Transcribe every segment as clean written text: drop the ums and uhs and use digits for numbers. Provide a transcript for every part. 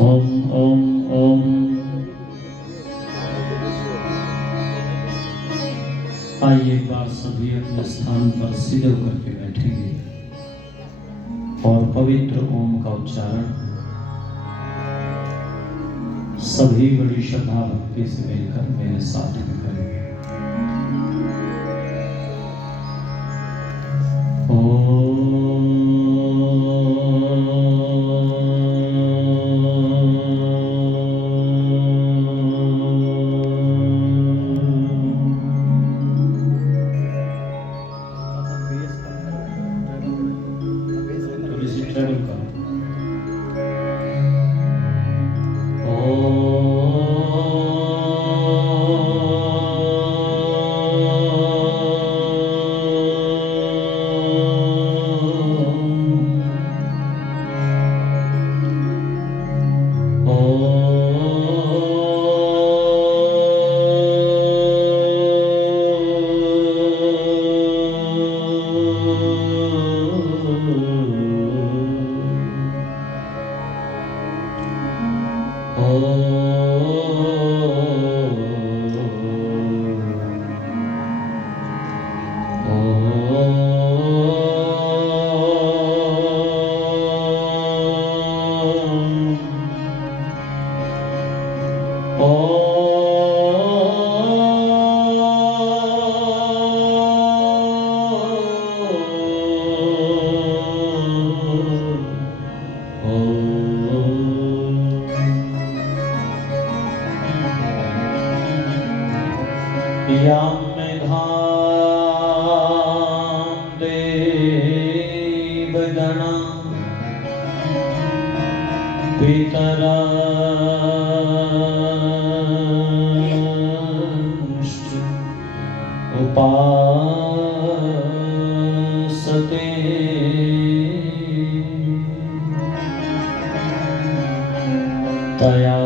ओम ओम ओम। आइए एक बार सभी अपने स्थान पर सीधे होकर के बैठेंगे और पवित्र ओम का उच्चारण सभी बड़ी श्रद्धा भक्ति से मिलकर मेरे साथ में करेंगे। उपासते तया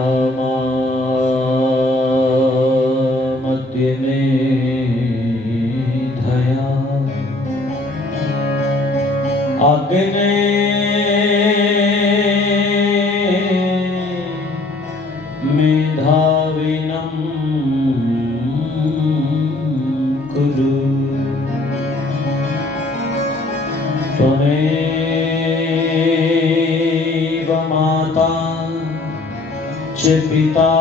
मध्य धया अग्ने मेधाविनं कुरु त्वमेव माता च पिता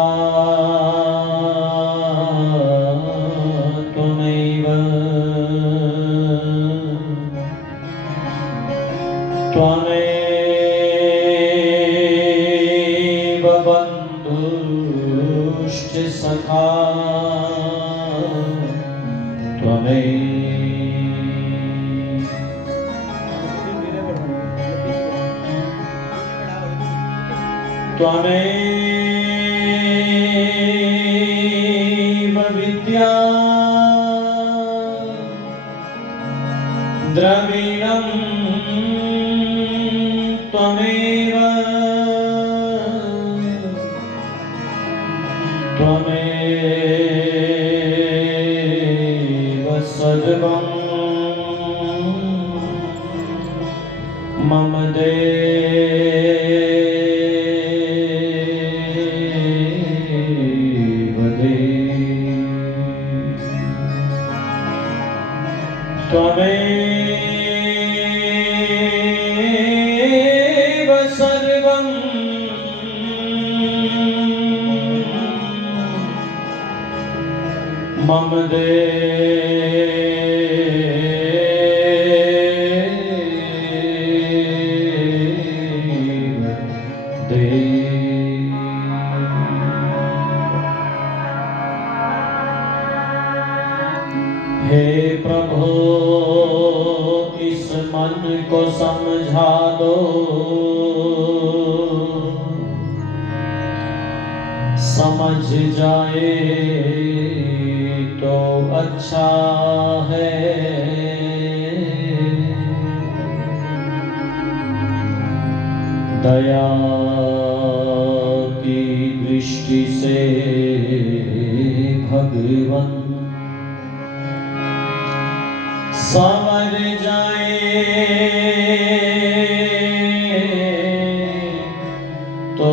त्वमेव बन्धुश्च सखा त्वमेव विद्या द्रविणं त्वमेव सर्वं मम देव त्वमेव सर्वं मम हे प्रभु इस मन को समझा दो, समझ जाए तो अच्छा है। दया की दृष्टि से भगवान संवर जाए तो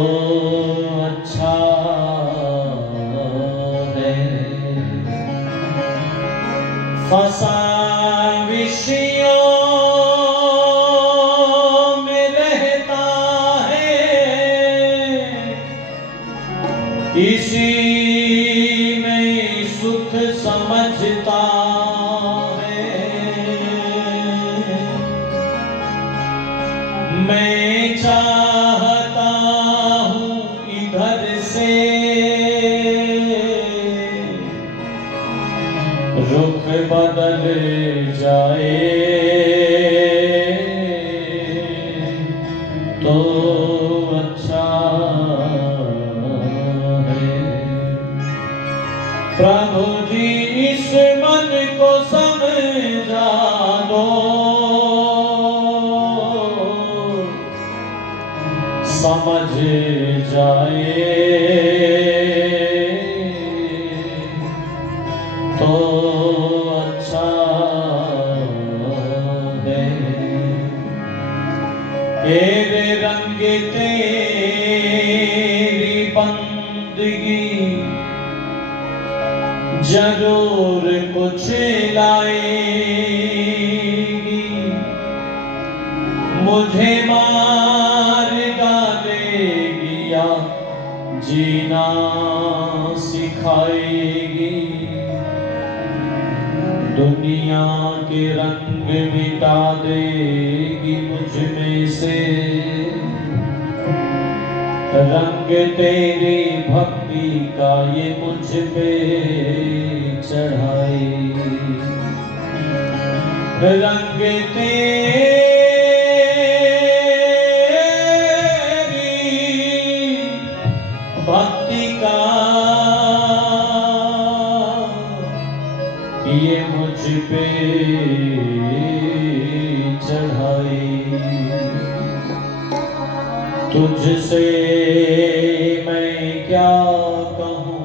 इसी में सुख समझता है। मैं चाहता हूँ इधर से रुख बदल जाए तो अच्छा है। प्रभु जी इस मन को समझा दो, समझ जाए तो अच्छा है। तेरे रंग तेरी बंदगी जरूर कुछ लाएगी, मुझे मार डालेगी या जीना सिखाएगी। दुनिया के रंग मिटा देगी मुझ में से, रंग तेरी भक्ति का ये मुझ पे चढ़ाए। रंग तेरी भक्ति का ये मुझ पे चढ़ाई। तुझसे मैं क्या कहूँ,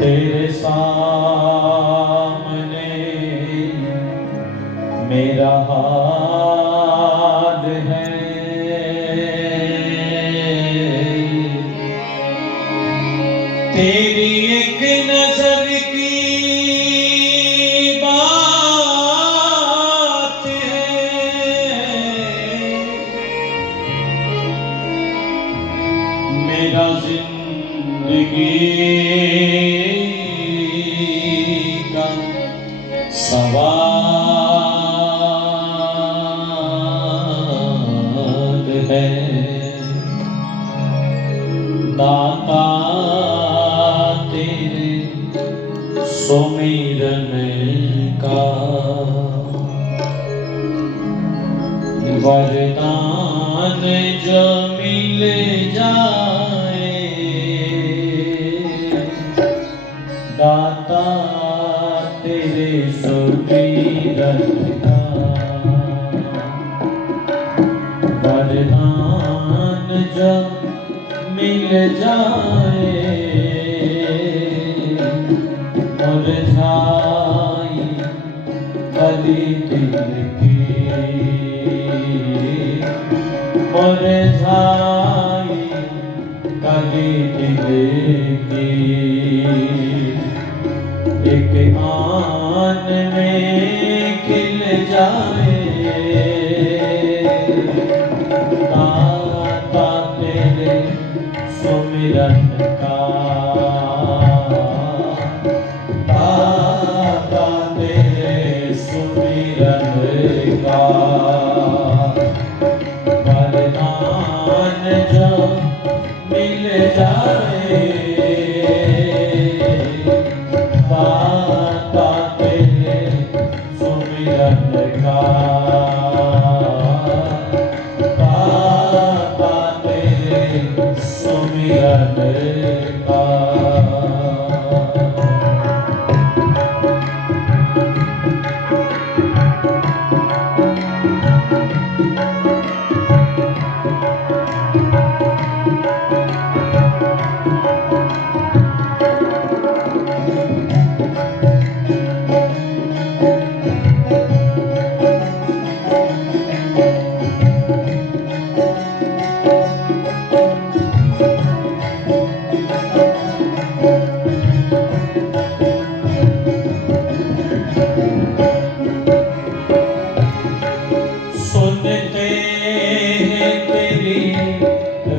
तेरे सामने मेरा हाल है। तेरी एक नजर की बात है, मेरा जिंदगी का सवाल है। दाता तेरे सुमिरन का वरदान जो मिल जाए, दाता तेरे सुमिरन का वरदान जो मिल जाए, मुरझाई कली दिल की, मुरझाई कली दिल की, एक आन में खिल जाए। दाता तेरे सुमिरन का, दाता तेरे सुमिरन का वरदान जो मिल जाए, दाता तेरे सुमिरन का, दाता तेरे सुमिरन का।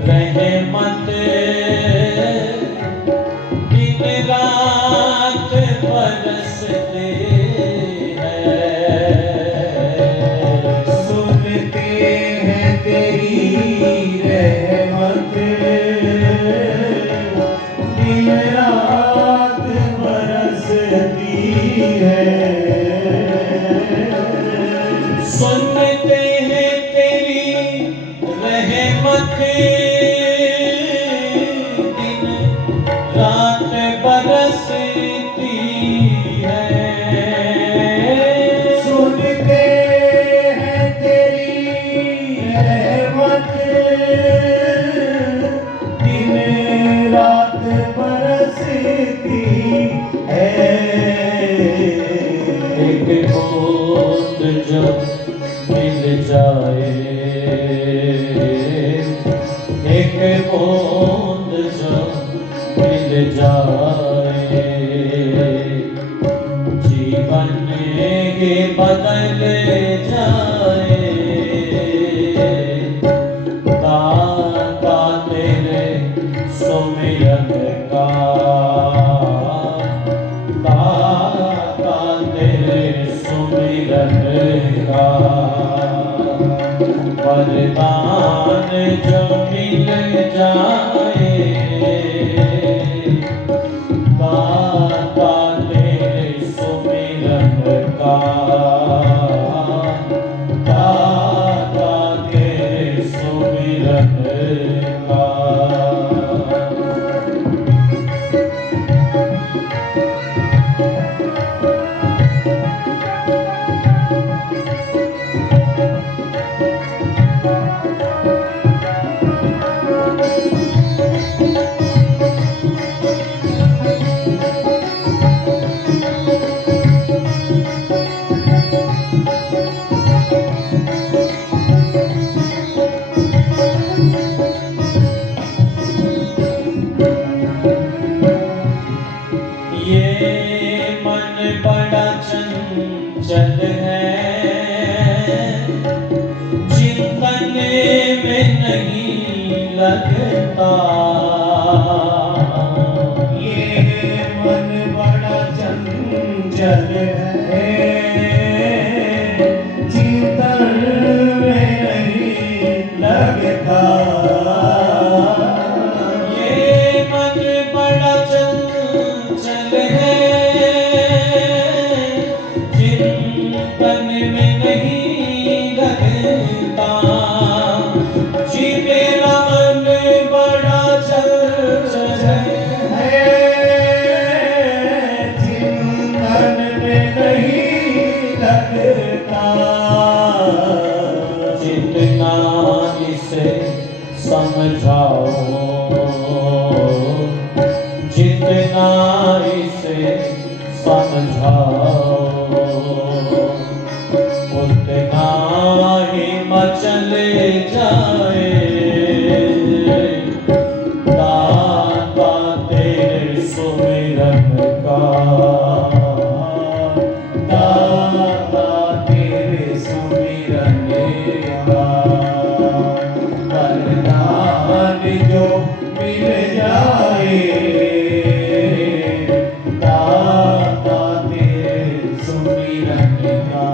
रहमत दिन रात बरसती है। सुन के है तेरी रहमत दिन रात बरसती है। एक बूंद जो मिल जाए, एक बूंद जो मिल जाए, जीवन के बदल जाए। दाता तेरे सुमिरन का, दाता तेरे सुमिरन का, वरदान जो मिल जाए। दाता तेरे सुमिरन का, दाता तेरे सुमिरन का। ये मन बड़ा चंचल है, चिंतन में नहीं लगता। ये मन बड़ा चंचल है, चिंतन में नहीं लगता। ये मन बड़ा चंचल है, चिंतन में नहीं लगता। जी मेरा मन बड़ा चंचल है, चिंतन में नहीं लगता। जितना इसे समझाओ, जितना इसे समझाओ, उतना ही मचल जाए। दाता तेरे सुमिरन का, दाता तेरे सुमिरन का, वरदान जो मिल जाए। दाता तेरे सुमिरन का,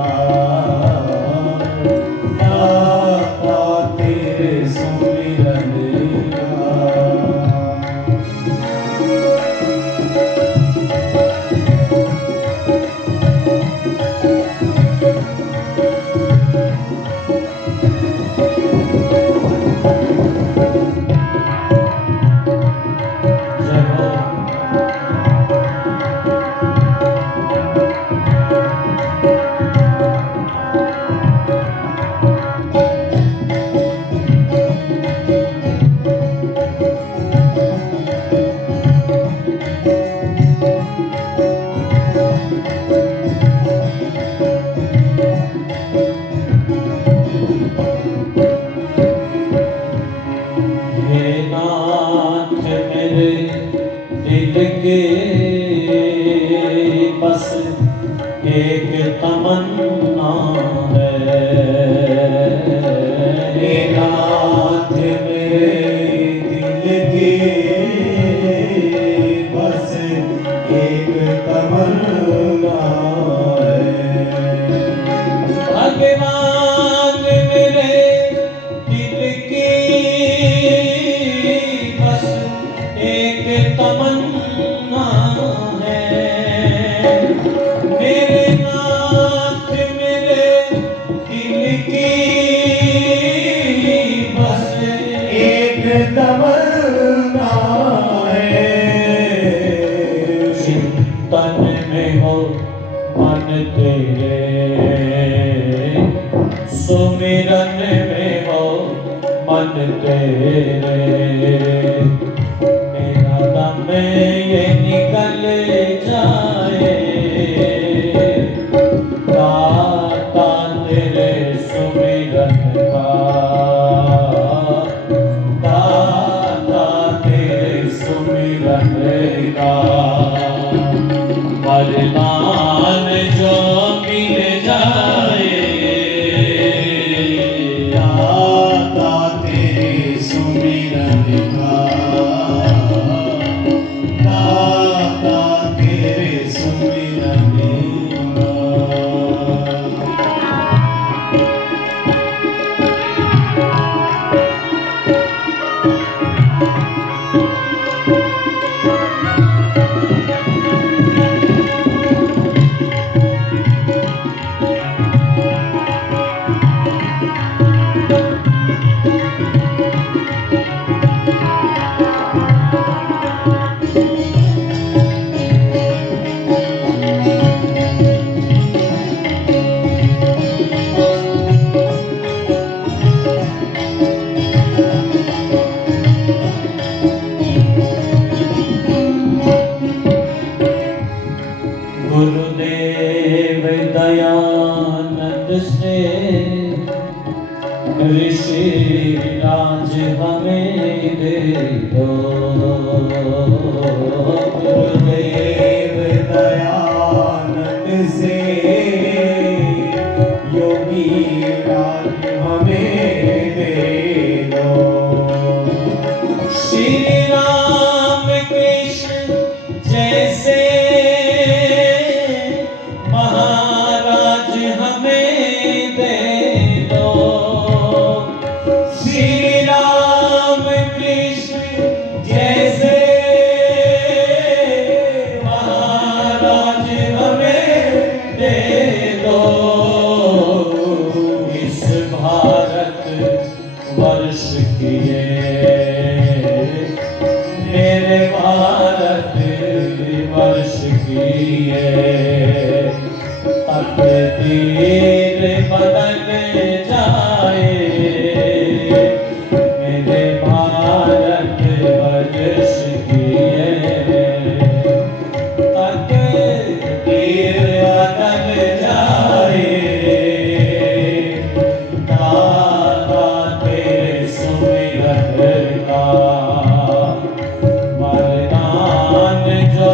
दाता तेरे सुमिरन का। तमन्ना है। चिंतन में हो मन तेरे, सुमिरन में हो मन तेरे, मेरा दम ये निकल जाए, दाता तेरे सुमिरन का, दाता तेरे सुमिरन का, वरदान जो मिल जाए, दाता तेरे सुमिरन का, दाता तेरे सुमिरन का। गुरुदेव दयानंद से ऋषि राज हमें दे दो, गुरुदेव दयानंद से योगी राज हमें दे दो। श्री राम कृष्ण जैसे महाराज हमें दे दो, श्री राम कृष्ण जैसे महाराज हमें दे दो। इस भारत वर्ष की मेरे भारत वर्ष की तकदीर बदल जाए, मेरे भारत वर्ष की तकदीर बदल जाए, दाता तेरे सुमिरन का, वरदान जो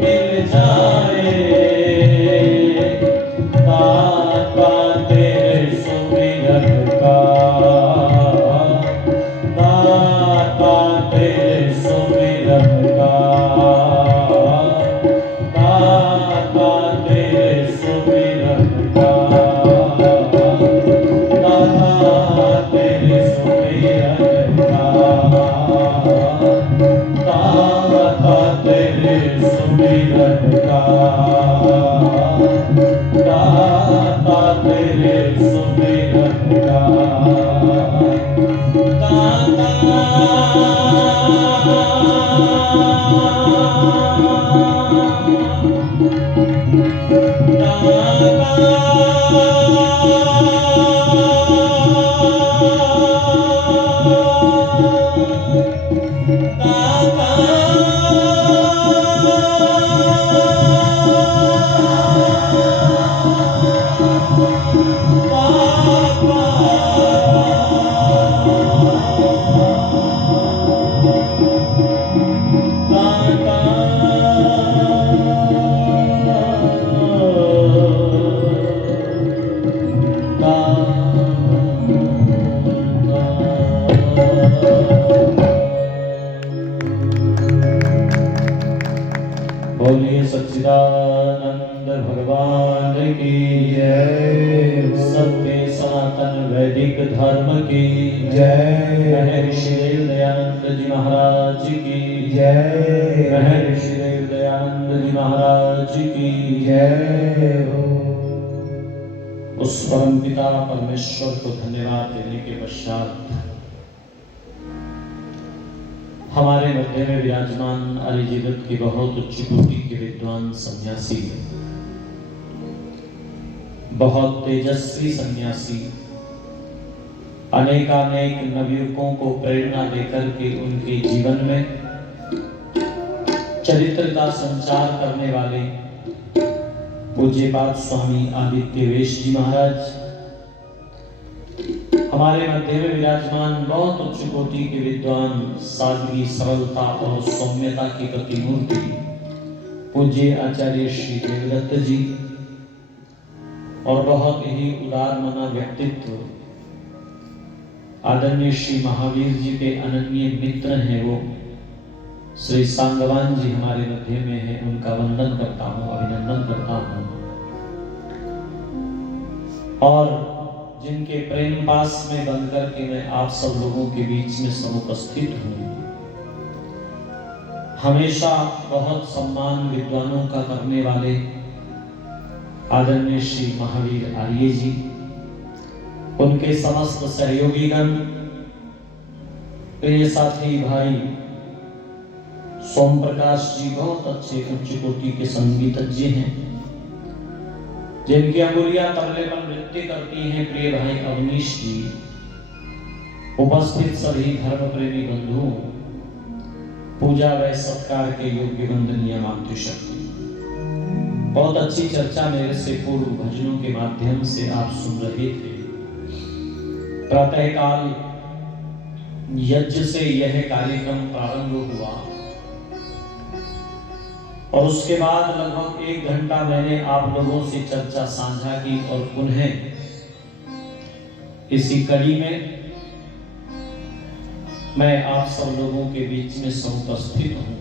मिल जाए, दाता तेरे सुमिरन का, दाता तेरे सुमिरन का, दाता तेरे सुमिरन का, दाता तेरे सुमिरन का, दाता तेरे सुमिरन का, दाता तेरे सुमिरन का, बोलिए सच्चिदानंद भगवान की जय। सत्य सनातन वैदिक धर्म की जय। महर्षि देव दयानंद जी महाराज की जय। महर्षि देव दयानंद जी महाराज की जय हो। उस परम पिता परमेश्वर को धन्यवाद देने के पश्चात हमारे मध्य में विराजमान अरिजीवत के बहुत उच्च कोटि के विद्वान सन्यासी हैं, बहुत तेजस्वी सन्यासी, अनेकानेक नवयुवकों को प्रेरणा देकर के उनके जीवन में चरित्र का संचार करने वाले पूज्यपाद स्वामी आदित्य वेश जी महाराज, हमारे मध्य में विराजमान बहुत उच्च कोटि के विद्वान, सादगी, सरलता और सौम्यता की प्रतिमूर्ति पूज्य आचार्य श्री देवदत्त जी, और बहुत ही उदार मना व्यक्तित्व आदरणीय श्री महावीर जी के अनन्य मित्र हैं वो श्री सांगवान जी हमारे मध्य में है। उनका वंदन करता हूँ, अभिनंदन करता हूँ, और जिनके प्रेम पास में बनकर के मैं आप सब लोगों के बीच में समुपस्थित हूँ। हमेशा बहुत सम्मान विद्वानों का करने वाले आदरणीय श्री महावीर आर्य जी, उनके समस्त सहयोगीगण, प्रिय साथी भाई सोम प्रकाश जी बहुत अच्छे उच्च कोटि के संगीतज्ञ हैं, जिनकी अंगुलियां तबले पर नृत्य करती हैं प्रिय भाई अवनीश जी, उपस्थित सभी धर्म प्रेमी बंधुओं, पूजा व सत्कार के योग्य वंदनीय मातृशक्ति। बहुत अच्छी चर्चा मेरे से पूर्व भजनों के माध्यम से आप सुन रहे थे। प्रातःकाल यज्ञ से यह कार्यक्रम प्रारंभ हुआ और उसके बाद लगभग 1 घंटा मैंने आप लोगों से चर्चा साझा की, और पुनः इसी कड़ी में मैं आप सब लोगों के बीच में समुपस्थित हूं।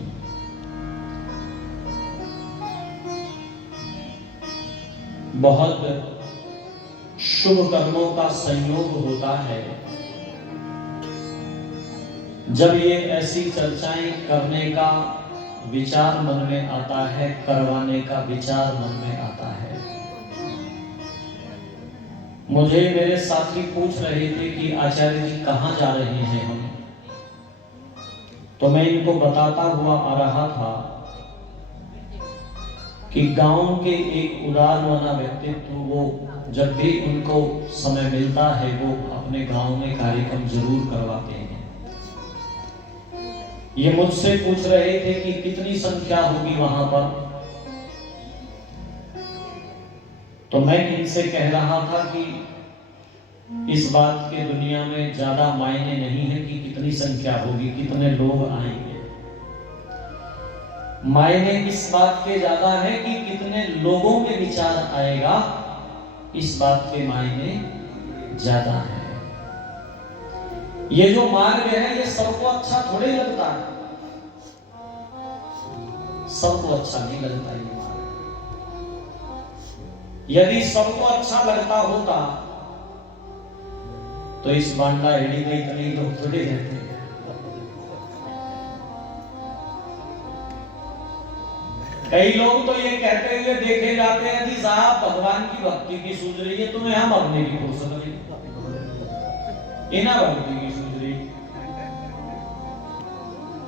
बहुत शुभ कर्मों का संयोग होता है जब ये ऐसी चर्चाएं करने का विचार मन में आता है, करवाने का विचार मन में आता है। मुझे मेरे साथी पूछ रहे थे कि आचार्य जी कहां जा रहे हैं हम, तो मैं इनको बताता हुआ आ रहा था कि गांव के एक उदार मना व्यक्तित्व, वो जब भी उनको समय मिलता है वो अपने गांव में कार्यक्रम जरूर करवाते हैं। ये मुझसे पूछ रहे थे कि कितनी संख्या होगी वहां पर, तो मैं इनसे कह रहा था कि इस बात के दुनिया में ज्यादा मायने नहीं है कि कितनी संख्या होगी, कितने लोग आएंगे। मायने इस बात के ज्यादा है कि कितने लोगों में विचार आएगा, इस बात के मायने ज्यादा है। ये जो मार्ग है ये सबको अच्छा थोड़े लगता है, सबको अच्छा नहीं लगता ये मार्ग। यदि सबको अच्छा लगता होता तो इस बांडा एडी में इतने लोग थोड़े रहते हैं। कई लोग तो ये कहते हुए देखे जाते हैं कि साहब भगवान की भक्ति की सूझ रही है, तुम्हें हम मरने की फुर्सत नहीं, इना भक्ति की सूझ रही।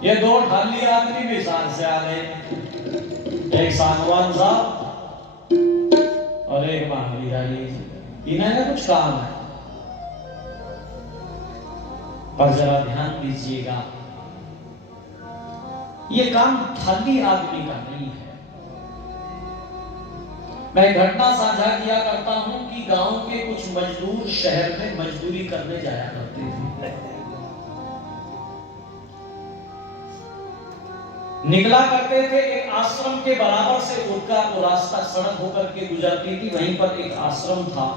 ये 2 ठाली आदमी भी साथ से आ गए, एक सांगवान साहब और एक महावीर आर्य जी। इन्हें कुछ काम है, पर जरा ध्यान दीजिएगा, ये काम ठाली आदमी का नहीं है। मैं घटना साझा किया करता हूं कि गांव के कुछ मजदूर शहर में मजदूरी करने जाया करते थे। निकला करते थे, एक आश्रम के बराबर से उनका वो रास्ता सड़क होकर के गुजरती थी, वहीं पर एक आश्रम था।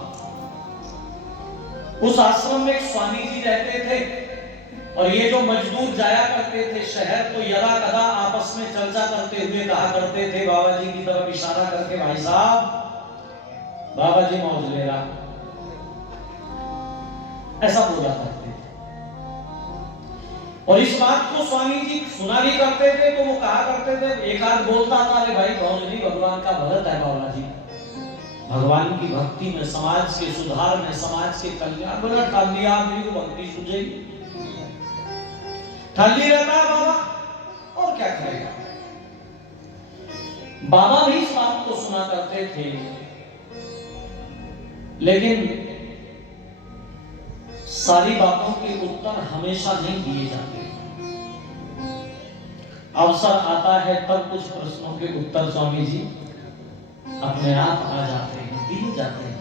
उस आश्रम में एक स्वामी जी रहते थे, और ये जो मजदूर जाया करते थे शहर, तो यदा कदा आपस में चर्चा करते हुए कहा करते थे, बाबा जी की तरफ इशारा करके, भाई साहब बाबा जी मौज ले रहा, ऐसा बोला करते थे। और इस बात को स्वामी जी सुना भी करते थे, तो वो कहा करते थे, एक आध बोलता था, अरे भाई मौज नहीं, भगवान का भगत है बाबा जी, भगवान की भक्ति में, समाज के सुधार में, समाज के कल्याण। बोला ठाली आदमी को भक्ति सूझेगी, ठाली रहता है बाबा, क्या करेगा। बाबा भी इस बात को सुना करते थे, लेकिन सारी बातों के उत्तर हमेशा नहीं दिए जाते। अवसर आता है तब कुछ प्रश्नों के उत्तर स्वामी जी अपने आप आ जाते हैं, दिए जाते हैं।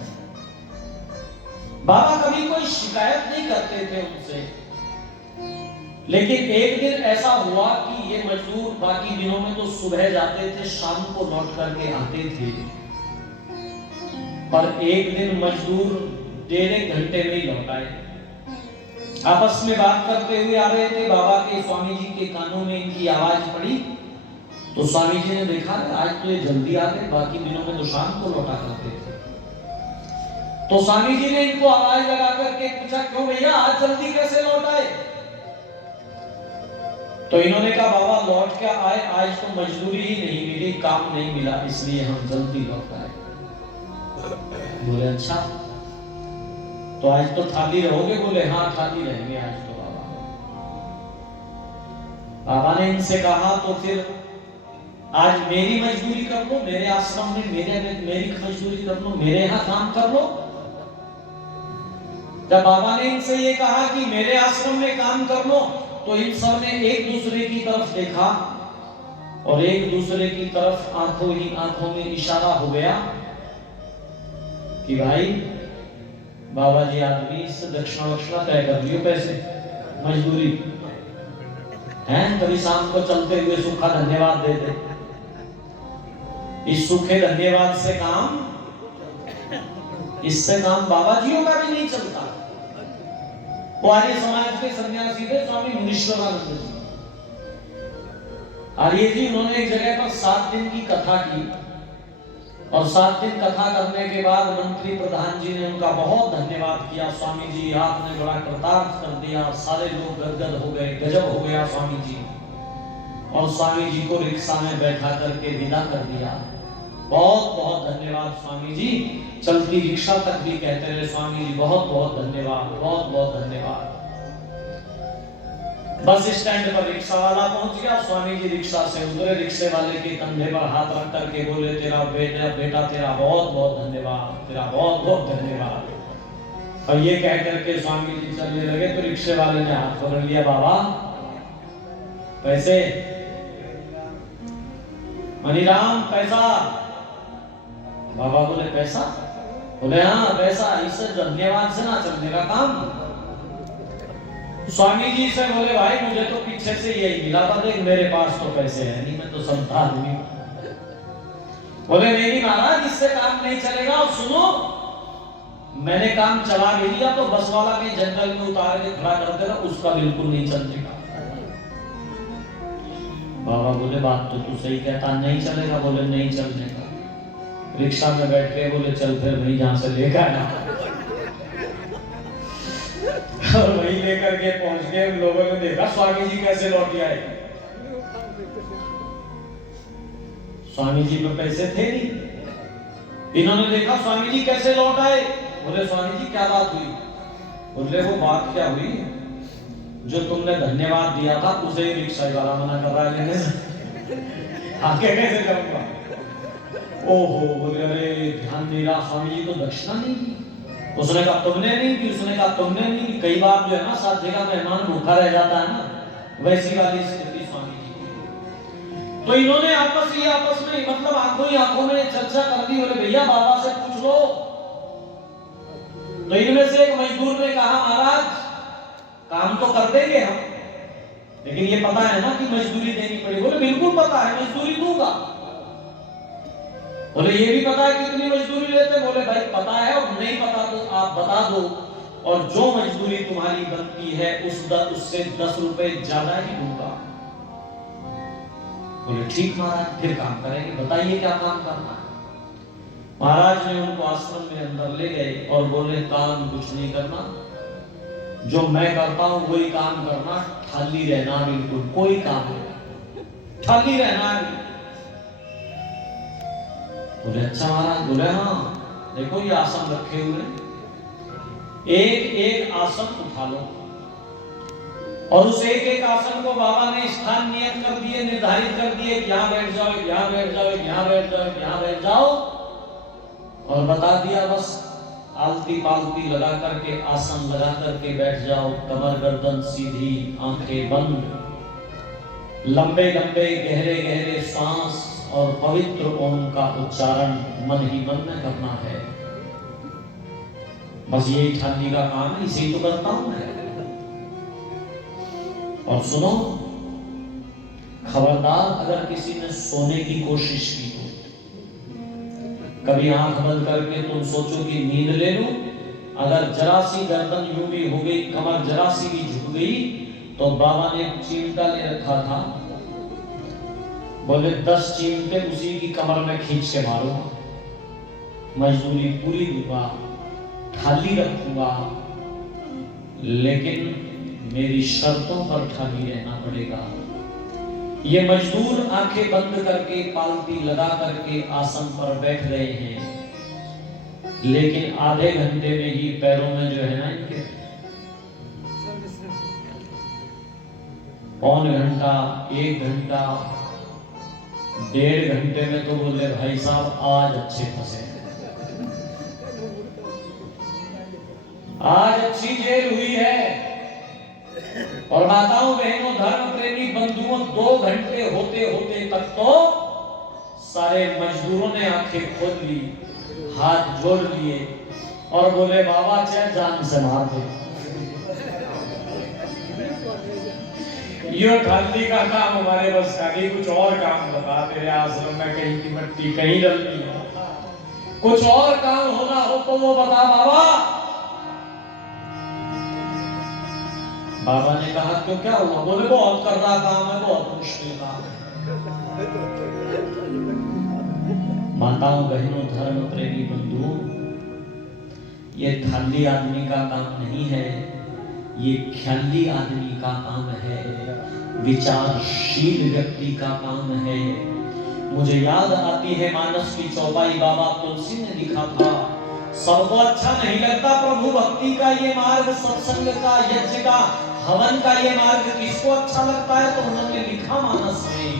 बाबा कभी कोई शिकायत नहीं करते थे उनसे, लेकिन एक दिन ऐसा हुआ कि ये मजदूर बाकी दिनों में तो सुबह जाते थे, शाम को लौट करके आते थे, पर एक दिन मजदूर 1.5 घंटे में ही लौट आए। आपस में बात करते हुए आ रहे थे, बाबा के स्वामी जी के कानों में इनकी आवाज पड़ी, तो स्वामी जी ने देखा आज तो ये जल्दी आ गए, बाकी दिनों में तो शाम को लौटा करते थे। तो स्वामी जी ने इनको आवाज लगा करके पूछा, क्यों भैया आज जल्दी कैसे लौट आए? तो इन्होंने कहा, बाबा लौट के आए, आज तो मजदूरी ही नहीं मिली, काम नहीं मिला, इसलिए हम जल्दी लौट आए। बोले अच्छा, तो आज तो थाली रहोगे? बोले हाँ थाली रहेंगे आज तो। बाबा ने इनसे कहा, तो फिर आज मेरी मजदूरी कर लो, मेरे आश्रम में मेरी मजदूरी कर लो, मेरे यहाँ काम कर लो। जब बाबा ने इनसे ये कहा कि मेरे आश्रम में काम कर लो, तो इन सब ने एक दूसरे की तरफ देखा और एक दूसरे की तरफ आंखों ही आंखों में इशारा हो गया कि भाई बाबा जी आदमी इससे दक्षिणा तय कर लियो, पैसे मजदूरी हैं, कभी शाम को चलते हुए सूखा धन्यवाद दे दे। इस सूखे धन्यवाद से काम, इससे काम बाबा जियों का भी नहीं चलता। वो आर्य समाज के सन्यासी थे स्वामी मुनीश्वरानंद जी। आर्य जी उन्होंने एक जगह पर 7 दिन की कथा की, और 7 दिन कथा करने के बाद मंत्री प्रधान जी ने उनका बहुत धन्यवाद किया। स्वामी जी आपने बड़ा कृतार्थ कर दिया, सारे लोग गदगद हो गए, गजब हो गया स्वामी जी। और स्वामी जी को रिक्शा में बैठा करके विदा कर दिया। बहुत बहुत धन्यवाद स्वामी जी, चलती रिक्शा तक भी कहते रहे स्वामी जी बहुत बहुत धन्यवाद, बहुत बहुत धन्यवाद। बस स्टैंड पर रिक्शा वाला पहुंच गया, स्वामी जी रिक्शा से उतरे, रिक्शे वाले के कंधे पर हाथ रख करके बोले, तेरा बेटा तेरा बहुत बहुत धन्यवाद, तेरा बहुत बहुत धन्यवाद। और ये कह करके स्वामी जी चलने लगे, तो रिक्शे वाले ने हाथ पकड़ लिया, बाबा पैसे, मनीराम पैसा। बाबा बोले पैसा? बोले हाँ पैसा, इससे धन्यवाद से ना चलने का काम। स्वामी जी से बोले, भाई मुझे तो पीछे से यही मिला था, देख मेरे पास तो पैसे है नहीं, मैं तो संता आदमी। बोले नहीं महाराज, इससे काम नहीं चलेगा। और सुनो, मैंने काम चला भी लिया तो बस वाला के जंगल में उतार के खड़ा कर देगा, उसका बिल्कुल नहीं चलेगा। बाबा बोले बात तो तू सही कहता, नहीं चलेगा? बोले नहीं चलने का। रिक्शा में बैठ के बोले चल फिर वही जहां से लेकर आया। और वही लेकर के पहुंच गए। लोगों ने देखा स्वामी जी कैसे लौट आए। स्वामी जी में पैसे थे नहीं। इन्होंने देखा स्वामी जी कैसे लौट आए। बोले स्वामी जी क्या बात हुई? बोले वो बात क्या हुई, जो तुमने धन्यवाद दिया था उसे ही रिक्शा वाला मना कर रहा है लेने से, आगे कैसे जाऊंगा? ओहो, बोले अरे ध्यान नहीं रहा, स्वामी जी तो दक्षिणा नहीं दी। उसने कहा तुमने नहीं दी? उसने कहा तुमने नहीं दी। कई बार जो है ना साथ जगह मेहमान भूखा रह जाता है ना, वैसी वाली स्थिति स्वामी जी की। तो इन्होंने आपस में मतलब आंखों ही आंखों में चर्चा कर दी। बोले भैया बाबा से पूछ लो। तो इनमें से एक मजदूर ने कहा महाराज काम तो कर देंगे हम, लेकिन ये पता है ना कि मजदूरी देनी पड़ेगी। बोले बिल्कुल पता है, मजदूरी दूंगा। बोले ये भी पता है कितनी मजदूरी लेते? बोले भाई पता है, और नहीं पता तो आप बता दो, और जो मजदूरी तुम्हारी बनती है उससे 10 रुपए ज्यादा ही दूंगा। बोले ठीक महाराज, फिर काम करेंगे, बताइए क्या काम करना है। महाराज ने उनको आश्रम में अंदर ले गए और बोले काम कुछ नहीं करना, जो मैं करता हूं वही काम करना, खाली रहना, बिल्कुल कोई काम नहीं, खाली रहना है। बोले अच्छा महाराज। बोले हाँ देखो ये आसन रखे हुए, एक एक आसन उठा लो और उस एक एक आसन को बाबा ने स्थान नियत कर दिए, निर्धारित कर दिए, यहाँ बैठ जाओ, यहाँ बैठ जाओ, यहाँ बैठ जाओ, यहाँ बैठ जाओ, और बता दिया बस आलती पालती लगा करके आसन लगा करके बैठ जाओ, कमर गर्दन सीधी, आंखें बंद, लंबे लंबे गहरे गहरे सांस और पवित्र ओम का उच्चारण मन ही मन में करना है। बस यही ठानी का काम है, इसी तो करता हूं मैं। और सुनो, खबरदार अगर किसी ने सोने की कोशिश की हो, कभी आंख बंद करके तुम सोचो कि नींद ले लूं, अगर जरा सी गर्दन यूं भी हो गई, कमर जरा सी भी झुक गई, तो बाबा ने एक चिमटा ले रखा था, बोले 10 चिमटे उसी की कमर में खींच के मारो, मजदूरी पूरी दूंगा, खाली रखूंगा, लेकिन मेरी शर्तों पर खाली रहना पड़ेगा। ये मजदूर आंखें बंद करके पालती लगा करके आसन पर बैठ रहे हैं, लेकिन आधे घंटे में ही पैरों में जो है ना इनके पौन घंटा, 1 घंटा, 1.5 घंटे में तो बोले भाई साहब आज अच्छे फंसे, आज अच्छी जेल हुई है। और माताओं बहनों धर्म प्रेमी बंधुओं 2 घंटे होते होते तक तो सारे मजदूरों ने आंखें खोल ली, हाथ जोड़ लिए और बोले बाबा चाहे जान से मार दे। ये ठाली का काम हमारे बस का नहीं, कुछ और काम बता, तेरे आश्रम में कहीं की मट्टी कहीं डलनी है, कुछ और काम होना हो तो वो बता बाबा। बाबा ने कहा क्यों, क्या हुआ? बोले बहुत कर रहा काम है, बहुत मुश्किल काम है। माताओं बहनों धर्म प्रेमी बंधुओं, ये थाली आदमी का काम नहीं है, ये ख्याली आदमी का काम है, विचारशील व्यक्ति का काम है। मुझे याद आती है मानस की चौपाई, बाबा तुलसी ने लिखा था, सबको अच्छा नहीं लगता प्रभु भक्ति का ये मार्ग, सत्संग का, यज्ञ का, हवन का ये मार्ग, किसको अच्छा लगता है? तो उन्होंने लिखा मानस में,